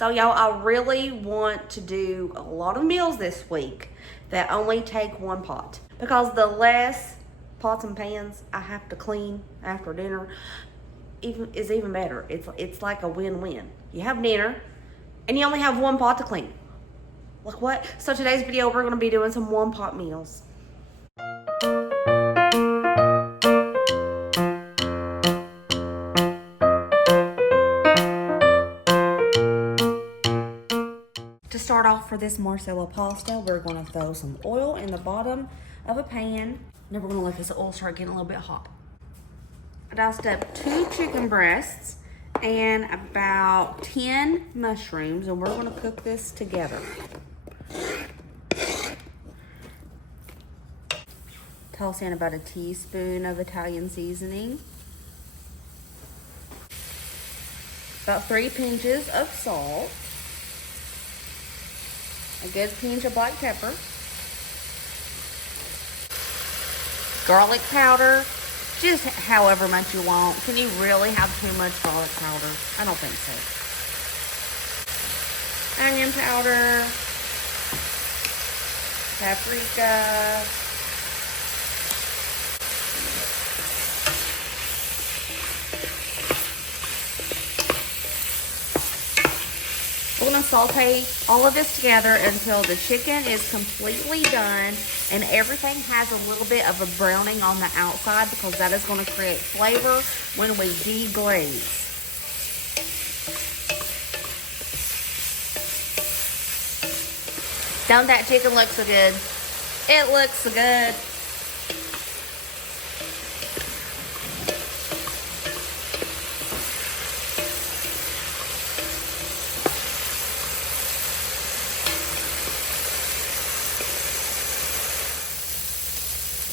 So y'all, I really want to do a lot of meals this week that only take one pot, because the less pots and pans I have to clean after dinner is even better. It's like a win-win. You have dinner and you only have one pot to clean. Like what? So today's video, we're gonna be doing some one pot meals. To start off for this Marsala pasta, we're gonna throw some oil in the bottom of a pan. Then we're gonna let this oil start getting a little bit hot. I diced up 2 chicken breasts and about 10 mushrooms, and we're gonna cook this together. Toss in about a teaspoon of Italian seasoning. About 3 pinches of salt. A good pinch of black pepper. Garlic powder, just however much you want. Can you really have too much garlic powder? I don't think so. Onion powder. Paprika. We're gonna saute all of this together until the chicken is completely done and everything has a little bit of a browning on the outside, because that is gonna create flavor when we deglaze. Don't that chicken look so good? It looks so good.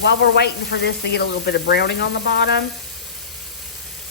While we're waiting for this to get a little bit of browning on the bottom,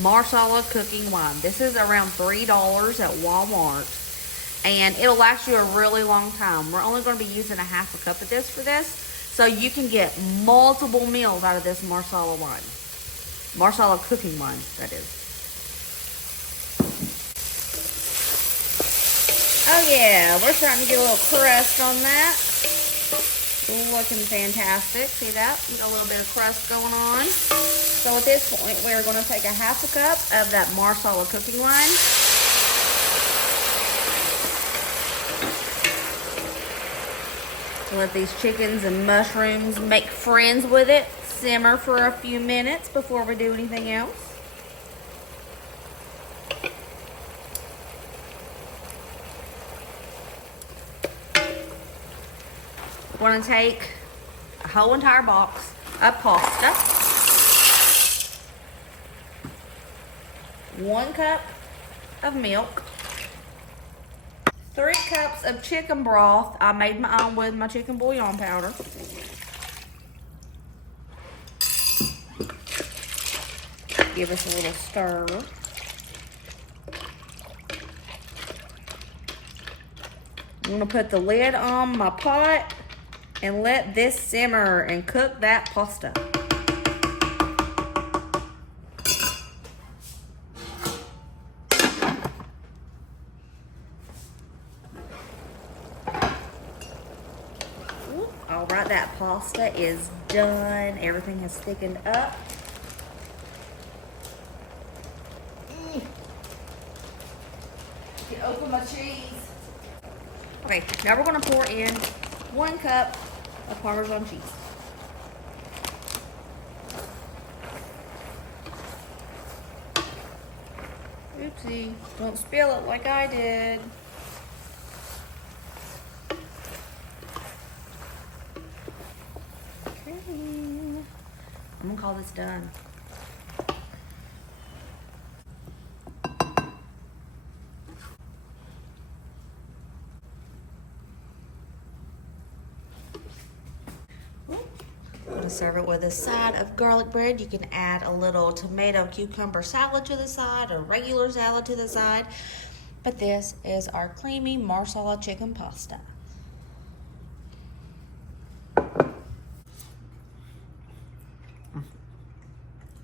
Marsala cooking wine. This is around $3 at Walmart, and it'll last you a really long time. We're only going to be using a half a cup of this for this, so you can get multiple meals out of this Marsala wine. Marsala cooking wine, that is. Oh yeah, we're starting to get a little crust on that. Looking fantastic. See that? We got a little bit of crust going on. So at this point, we're going to take a half a cup of that Marsala cooking wine. Let these chickens and mushrooms make friends with it. Simmer for a few minutes before we do anything else. We're going to take a whole entire box of pasta, 1 cup of milk, 3 cups of chicken broth. I made my own with my chicken bouillon powder. Give us a little stir. I'm going to put the lid on my pot and let this simmer and cook that pasta. All right, that pasta is done. Everything has thickened up. Get open my cheese. Okay, now we're gonna pour in 1 cup of Parmesan cheese. Oopsie, don't spill it like I did. Okay, I'm gonna call this done. Serve it with a side of garlic bread. You can add a little tomato cucumber salad to the side or regular salad to the side. But this is our creamy Marsala chicken pasta.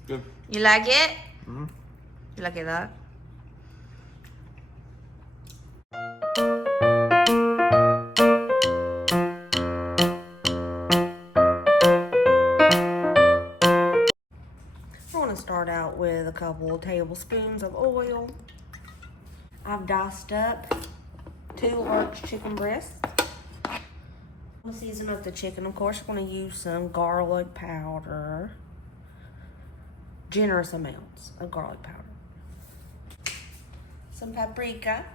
Good. You like it? Mm-hmm. You like it, though? couple of tablespoons of oil. I've diced up 2 large chicken breasts. I'm going to season up the chicken. Of course, I'm going to use some garlic powder. Generous amounts of garlic powder. Some paprika.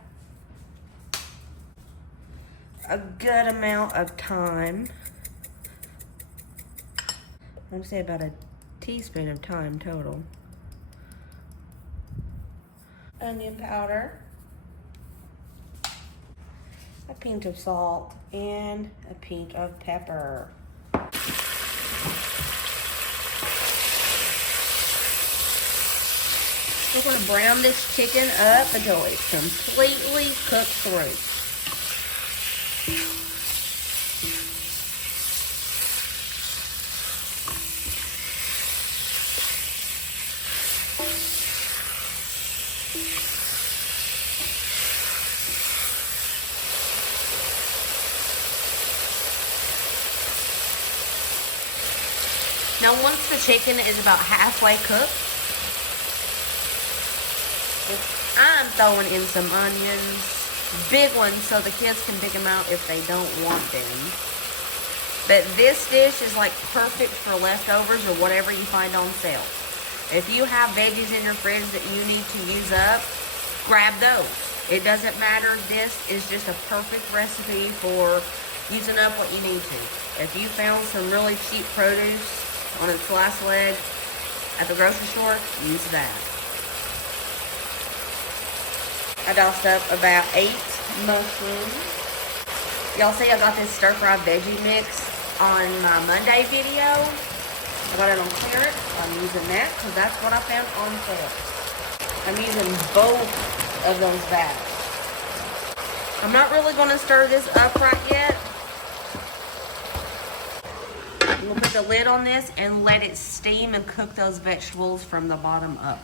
A good amount of thyme. I'm going to say about a teaspoon of thyme total. Onion powder. A pinch of salt and a pinch of pepper. We're going to brown this chicken up until it's completely cooked through. Now, once the chicken is about halfway cooked, I'm throwing in some onions, big ones, so the kids can pick them out if they don't want them. But this dish is like perfect for leftovers or whatever you find on sale. If you have veggies in your fridge that you need to use up, grab those. It doesn't matter. This is just a perfect recipe for using up what you need to. If you found some really cheap produce on a sliced leg at the grocery store, use that. I diced up about 8 mushrooms. Y'all see I got this stir-fry veggie mix on my Monday video. I got it on clearance. I'm using that because that's what I found on sale. I'm using both of those bags. I'm not really going to stir this up right yet. I'm going to put the lid on this and let it steam and cook those vegetables from the bottom up.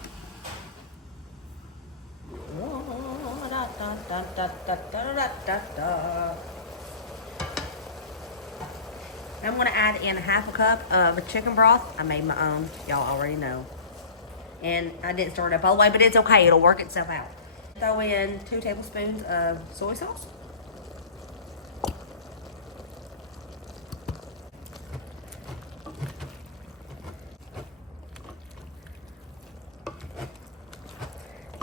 I'm going to add in 1/2 cup of chicken broth. I made my own. Y'all already know. And I didn't stir it up all the way, but it's okay. It'll work itself out. Throw in 2 tablespoons of soy sauce.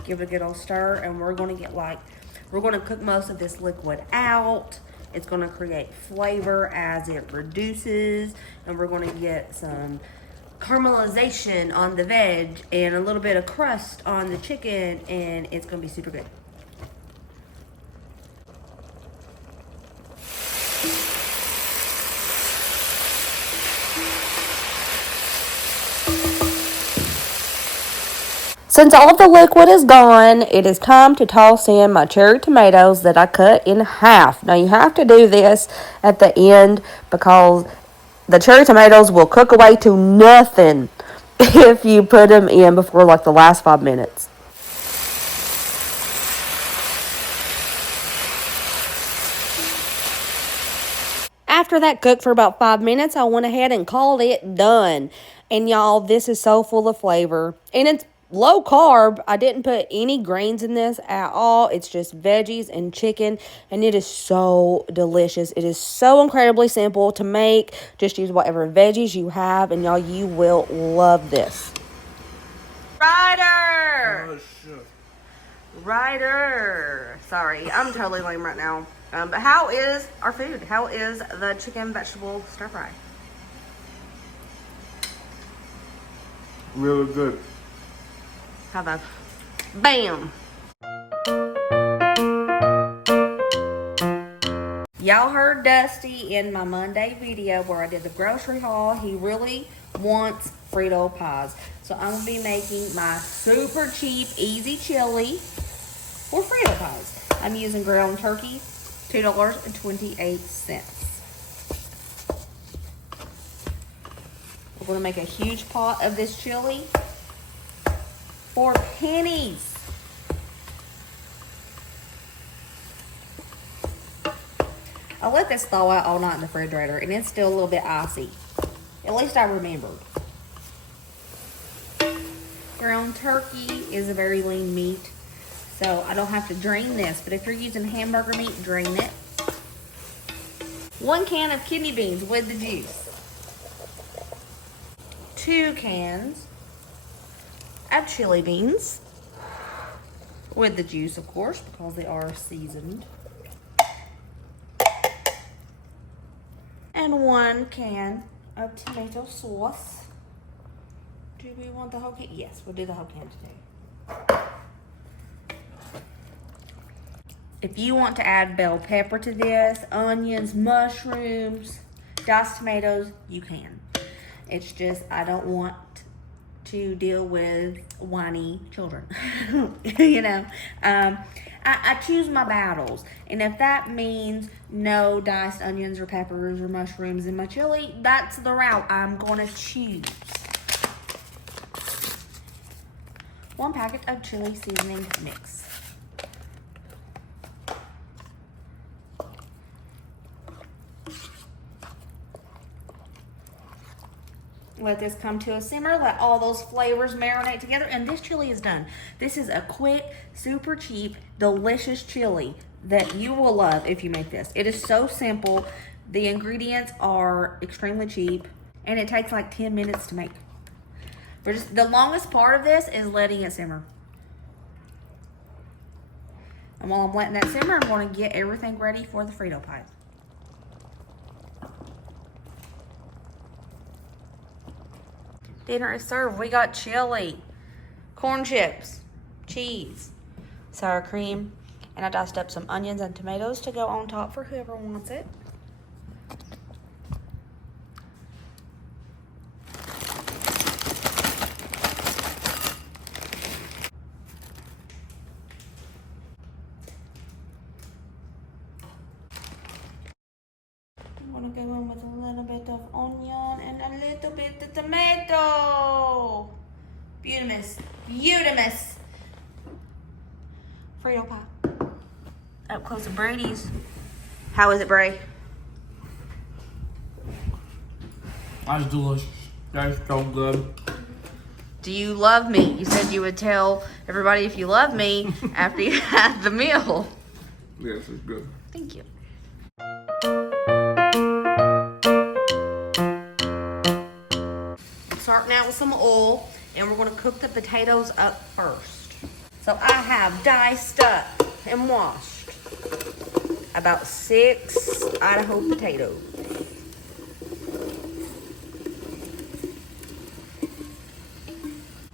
Give it a good old stir, and we're going to cook most of this liquid out. It's going to create flavor as it reduces, and we're going to get some caramelization on the veg and a little bit of crust on the chicken, and it's going to be super good. Since all of the liquid is gone, it is time to toss in my cherry tomatoes that I cut in half. Now, you have to do this at the end because the cherry tomatoes will cook away to nothing if you put them in before like the last 5 minutes. After that cooked for about 5 minutes, I went ahead and called it done. And y'all, this is so full of flavor. And it's low carb. I didn't put any grains in this at all. It's just veggies and chicken, and it is so delicious. It is so incredibly simple to make. Just use whatever veggies you have, and y'all, you will love this. Ryder! Oh, shit. Ryder! Sorry, I'm totally lame right now. But how is our food? How is the chicken vegetable stir fry? Really good. How about bam? Y'all heard Dusty in my Monday video where I did the grocery haul. He really wants Frito pies. So I'm going to be making my super cheap, easy chili for Frito pies. I'm using ground turkey, $2.28. We're going to make a huge pot of this chili for pennies. I let this thaw out all night in the refrigerator, and it's still a little bit icy. At least I remembered. Ground turkey is a very lean meat, so I don't have to drain this, but if you're using hamburger meat, drain it. 1 can of kidney beans with the juice. 2 cans of chili beans with the juice, of course, because they are seasoned. And 1 can of tomato sauce. Do we want the whole can? Yes, we'll do the whole can today. If you want to add bell pepper to this, onions, mushrooms, diced tomatoes, you can. It's just I don't want to deal with whiny children. You know, I choose my battles, and if that means no diced onions or peppers or mushrooms in my chili, that's the route I'm gonna choose. 1 packet of chili seasoning mix. Let this come to a simmer. Let all those flavors marinate together. And this chili is done. This is a quick, super cheap, delicious chili that you will love if you make this. It is so simple. The ingredients are extremely cheap. And it takes like 10 minutes to make. The longest part of this is letting it simmer. And while I'm letting that simmer, I'm going to get everything ready for the Frito pies. Dinner is served. We got chili, corn chips, cheese, sour cream, and I diced up some onions and tomatoes to go on top for whoever wants it. I'm gonna go in with a little bit of onion and a little bit of tomato. Beautimous, beautimous. Frito pie. Up close to Brady's. How is it, Bray? That's delicious. That's so good. Do you love me? You said you would tell everybody if you love me after you had the meal. Yes, it's good. Thank you. Starting out with some oil, and we're going to cook the potatoes up first. So I have diced up and washed about 6 Idaho potatoes.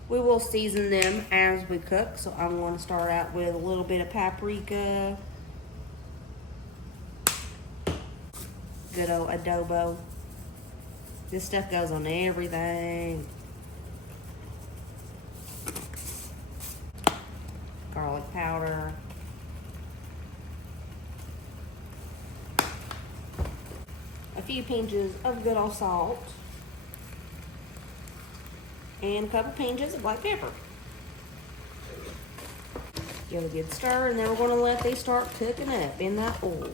We will season them as we cook, so I'm going to start out with a little bit of paprika, good old adobo. This stuff goes on everything. Garlic powder. A few pinches of good old salt. And a couple pinches of black pepper. Give it a good stir, and then we're going to let these start cooking up in that oil.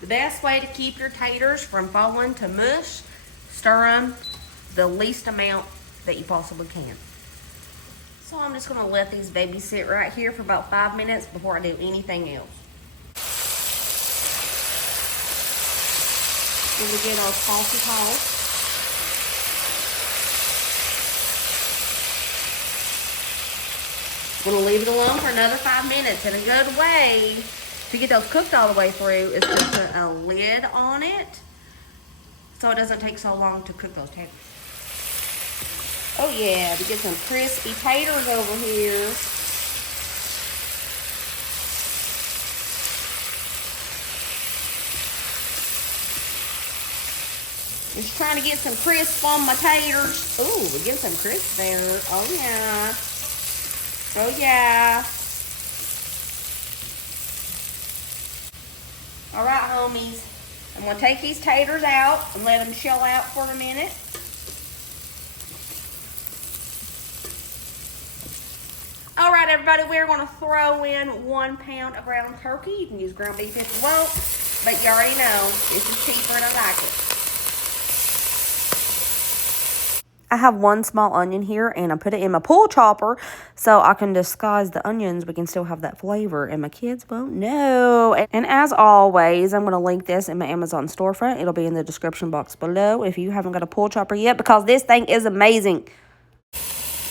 The best way to keep your taters from falling to mush, stir them the least amount that you possibly can. So I'm just gonna let these babies sit right here for about 5 minutes before I do anything else. We're gonna get our tossy toss. Gonna leave it alone for another 5 minutes, and a good way to get those cooked all the way through is to put a lid on it so it doesn't take so long to cook those taters. Oh yeah, to get some crispy taters over here. Just trying to get some crisp on my taters. Ooh, we're getting some crisp there. Oh yeah. Oh yeah. All right, homies. I'm going to take these taters out and let them chill out for a minute. All right, everybody, we're going to throw in 1 pound of ground turkey. You can use ground beef if you want, but you already know this is cheaper and I like it. I have one small onion here, and I put it in my pull chopper so I can disguise the onions. We can still have that flavor, and my kids won't know. And as always, I'm going to link this in my Amazon storefront. It'll be in the description box below if you haven't got a pull chopper yet, because this thing is amazing.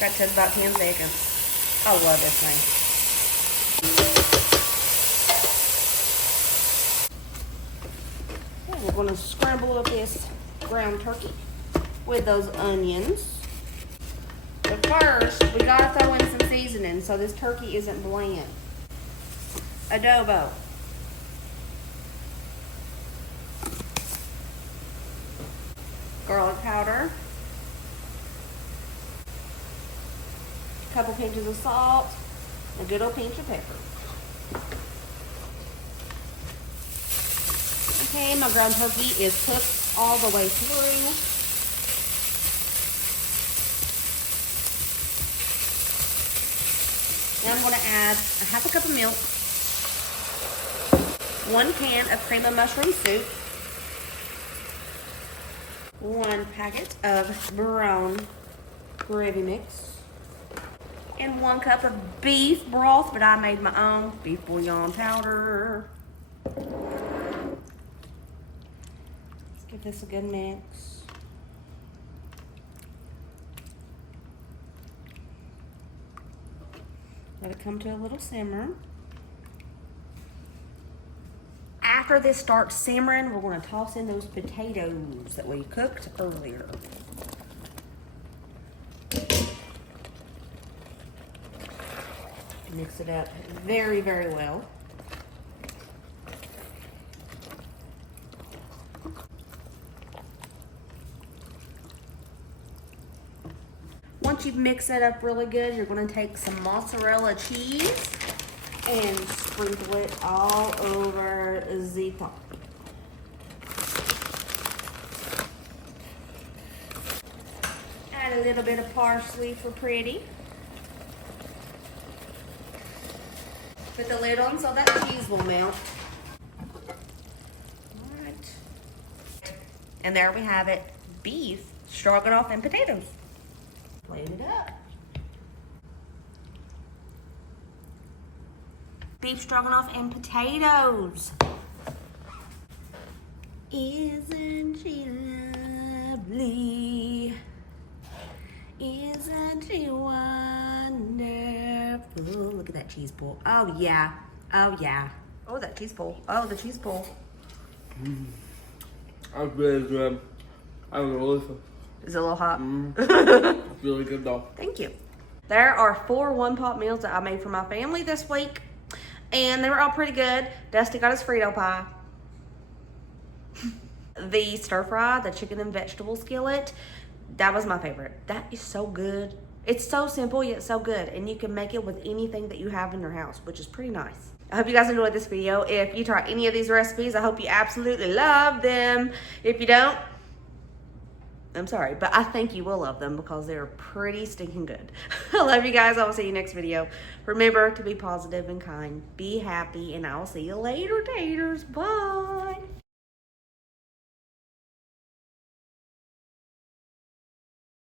That took about 10 seconds. I love this thing. Okay, we're going to scramble up this ground turkey with those onions. But first, we gotta throw in some seasoning so this turkey isn't bland. Adobo. Garlic powder. A couple pinches of salt. A good old pinch of pepper. Okay, my ground turkey is cooked all the way through. Now I'm going to add a half a cup of milk, 1 can of cream of mushroom soup, 1 packet of brown gravy mix, and 1 cup of beef broth, but I made my own beef bouillon powder. Let's give this a good mix. Let it come to a little simmer. After this starts simmering, we're going to toss in those potatoes that we cooked earlier. Mix it up very, very well. Once you've mixed it up really good, you're going to take some mozzarella cheese and sprinkle it all over the top. Add a little bit of parsley for pretty. Put the lid on so that cheese will melt. All right. And there we have it. Beef, stroganoff, and potatoes. Plate it up. Beef stroganoff and potatoes. Isn't she lovely? Isn't she wonderful? Look at that cheese pull. Oh yeah. Oh yeah. Oh, that cheese pull. Oh, the cheese pull. That's really good. I was delicious. Is it a little hot? It's really good though. Thank you. There are 4 one-pot meals that I made for my family this week, and they were all pretty good. Dusty got his Frito pie. The stir fry, the chicken and vegetable skillet, that was my favorite. That is so good. It's so simple yet so good, and you can make it with anything that you have in your house, which is pretty nice. I hope you guys enjoyed this video. If you try any of these recipes, I hope you absolutely love them. If you don't, I'm sorry, but I think you will love them because they're pretty stinking good. I love you guys. I will see you next video. Remember to be positive and kind. Be happy, and I will see you later, taters. Bye.